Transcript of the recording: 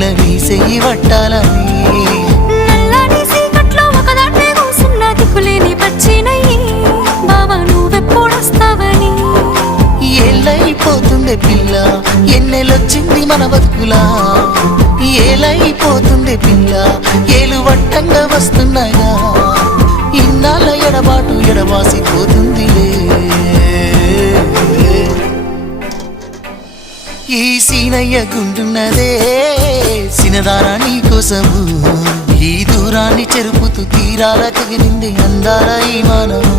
పిల్ల నీ చెయ్యి పట్టాలని నల్లని సీకట్లో ఒకదాన్నే కూసున్న దిక్కులేని పచ్చినయ్యి బావా నువ్వెప్పుడొస్తావని ఏళ్ళైపోతుండే పిల్ల ఎన్నెలొచ్చింది మన బతుకులా ఏలైపోతుండే పిల్ల ఏలు వట్టంగా వస్తున్నాయా ఇన్నాళ్ళ ఎడబాటు ఎడవాసిపోతుందిలే ఈ సీనయ్య గుండున్నదే సినదారా నీ కోసము ఈ దూరాన్ని చెరుపుతూ తీరాల కగిలింది అందాల ఈ మానవు